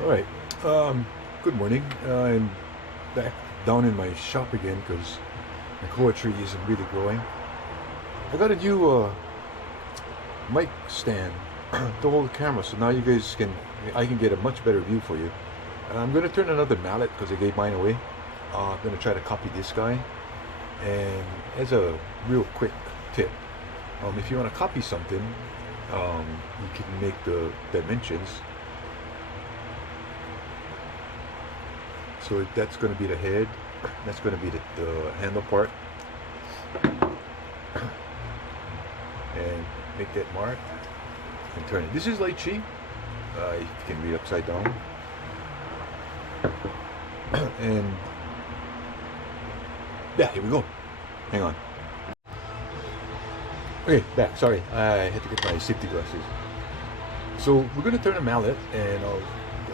All right. Good morning. I'm back down in my shop again because my koa tree isn't really growing. I got a new mic stand to hold the camera, so now I can get a much better view for you. I'm gonna turn another mallet because I gave mine away. I'm gonna try to copy this guy. And as a real quick tip, if you want to copy something, you can make the dimensions. So that's going to be the head. That's going to be the handle part. And make that mark and turn it. This is light chi. You can read upside down. And yeah, here we go. Hang on. Okay, back. Sorry, I had to get my safety glasses. So we're going to turn a mallet, and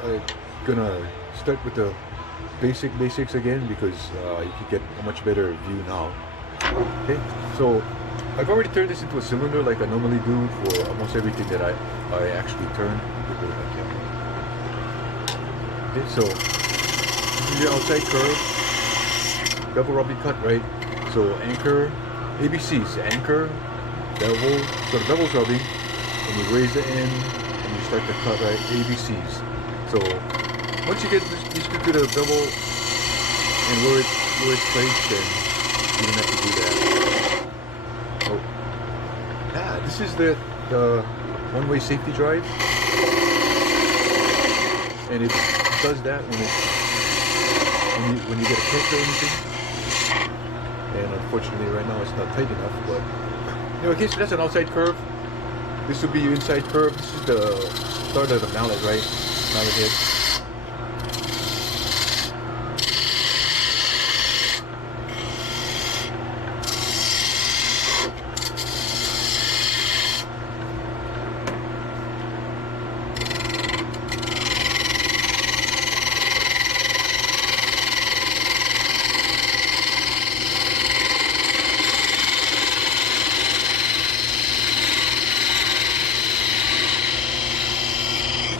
I'm gonna start with the basics again because you can get a much better view now. Okay, so I've already turned this into a cylinder like I normally do for almost everything that I actually turn. Okay, so this is your outside curve, bevel rubbing cut, right? So anchor, ABCs, anchor, bevel, so the bevel's rubbing, and you raise the end, and you start to cut, right? ABCs. So once you get these two to the bevel and where it's placed, then you don't have to do that. Oh, this is the one-way safety drive, and it does that when you get a catch or anything. And unfortunately, right now it's not tight enough. But anyway, okay, so that's an outside curve. This would be your inside curve. This is the start of the mallet, right? Mallet head.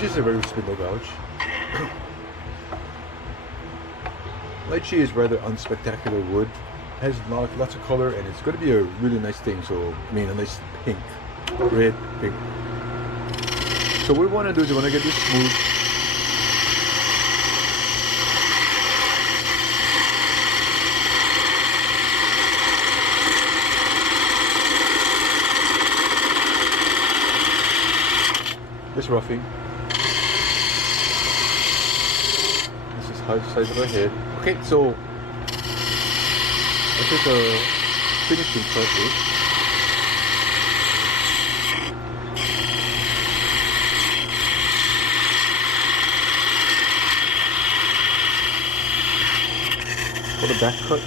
Is a very spindle gouge. Light chi is rather unspectacular wood. Has lots of color, and it's going to be a really nice thing. So, I mean, a nice pink, red, pink. So what we want to do is we want to get this smooth. This roughing. Size of our head. Okay, so this is a finishing cut. For the back cut.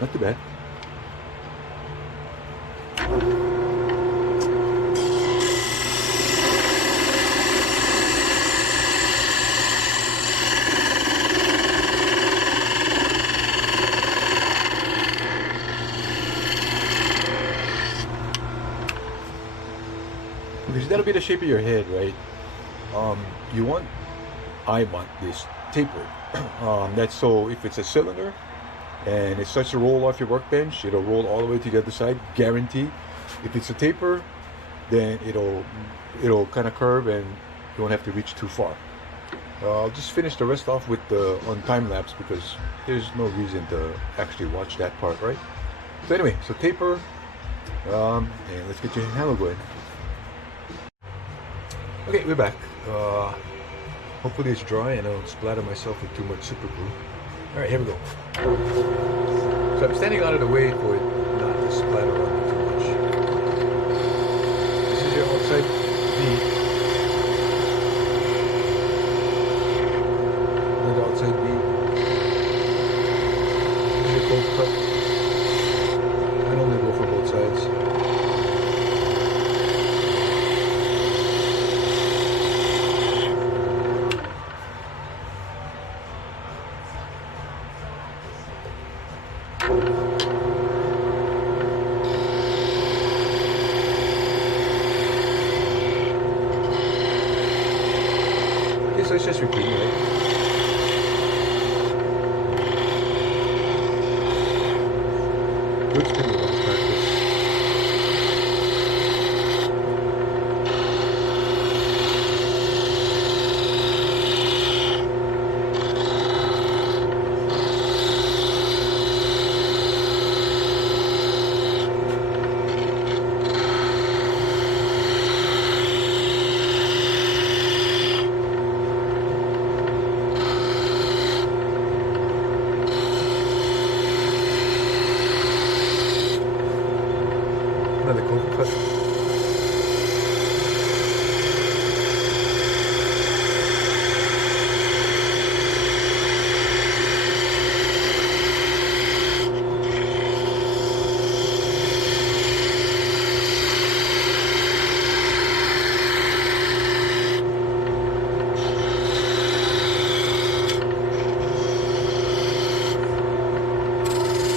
Not too bad. Because that'll be the shape of your head, right? I want this tapered. That's so if it's a cylinder, and it starts to roll off your workbench, it'll roll all the way to the other side, guaranteed. If it's a taper, then it'll kind of curve and you won't have to reach too far. I'll just finish the rest off with on time lapse because there's no reason to actually watch that part, right? So anyway, so taper, and let's get your handle going. Okay, we're back. Hopefully it's dry and I don't splatter myself with too much super glue. Alright, here we go. So I'm standing out of the way for it not to splatter on me too much. This is your outside V. Another outside V. This is your cold cut. I normally go for both sides. So it's just repeating, right? Good spin with all practice. Another cold cut.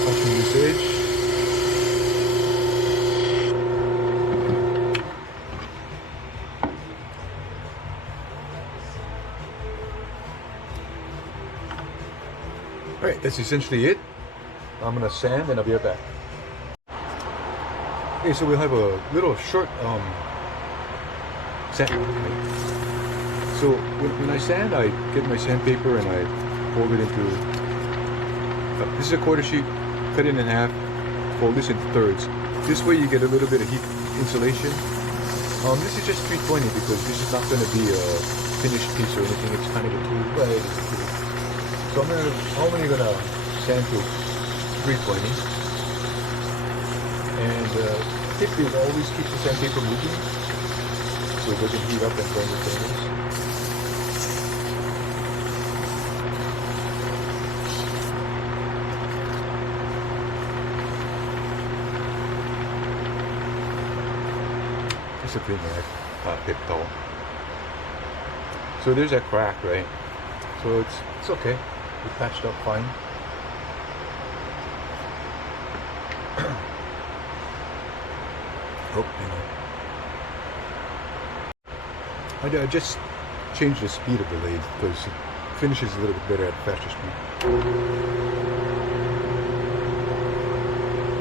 Touching this edge. Alright, that's essentially it. I'm gonna sand and I'll be right back. Okay, so we'll have a little short sand. So when I sand, I get my sandpaper and I fold it into, this is a quarter sheet, cut it in half, fold this into thirds. This way you get a little bit of heat insulation. This is just 320 because this is not going to be a finished piece or anything. It's kind of a tool, but it is a tool. So I'm only gonna sand to 320, and tip is always keep the sandpaper moving so it doesn't heat up and burn the fingers. Discipline, right? Pip-toe. So there's that crack, right? So it's okay. We patched up fine. Oh, hang on. I just changed the speed of the lathe because it finishes a little bit better at faster speed.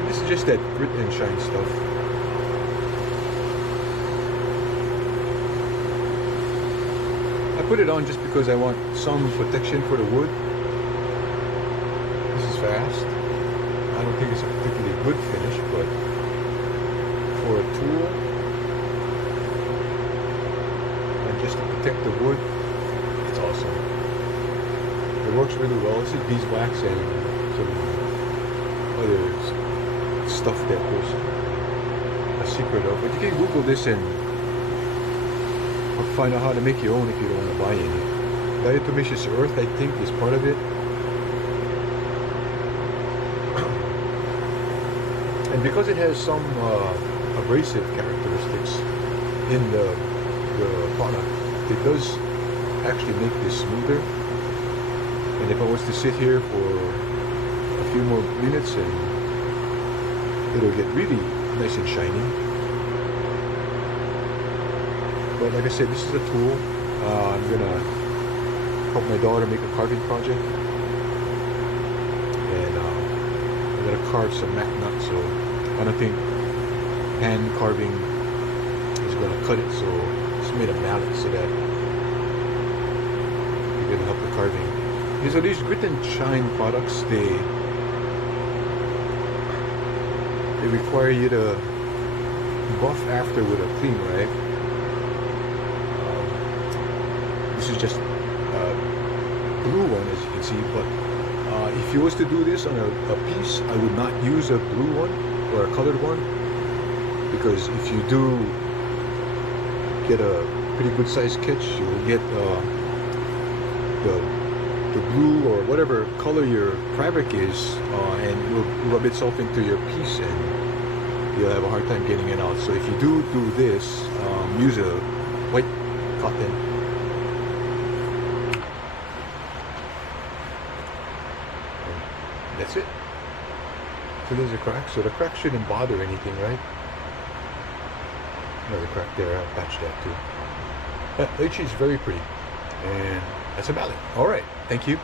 This is just that grit and shine stuff. I put it on just because I want some protection for the wood. This is fast. I don't think it's a particularly good finish, but for a tool and just to protect the wood, it's awesome. It works really well. This is beeswax and some other stuff that there's a secret of. But you can Google this and find out how to make your own if you don't want to buy any. Diatomaceous earth, I think, is part of it. And because it has some abrasive characteristics in the product, it does actually make this smoother. And if I was to sit here for a few more minutes, and it'll get really nice and shiny. But like I said, this is a tool. I'm gonna help my daughter make a carving project, and I'm gonna carve some mac nuts. So I don't think hand carving is gonna cut it. So just made a mallet so that it can help the carving. Okay, so these grit and shine products, they require you to buff after with a clean, right? This is just blue one, as you can see, but if you was to do this on a piece, I would not use a blue one or a colored one, because if you do get a pretty good sized catch, you will get the blue or whatever color your fabric is, and you'll rub itself into your piece and you'll have a hard time getting it out. So if you do this, use a white cotton. That's it. So there's a crack. So the crack shouldn't bother anything, right? Another crack there. I'll patch that too. That leachy is very pretty. And that's a mallet. All right. Thank you.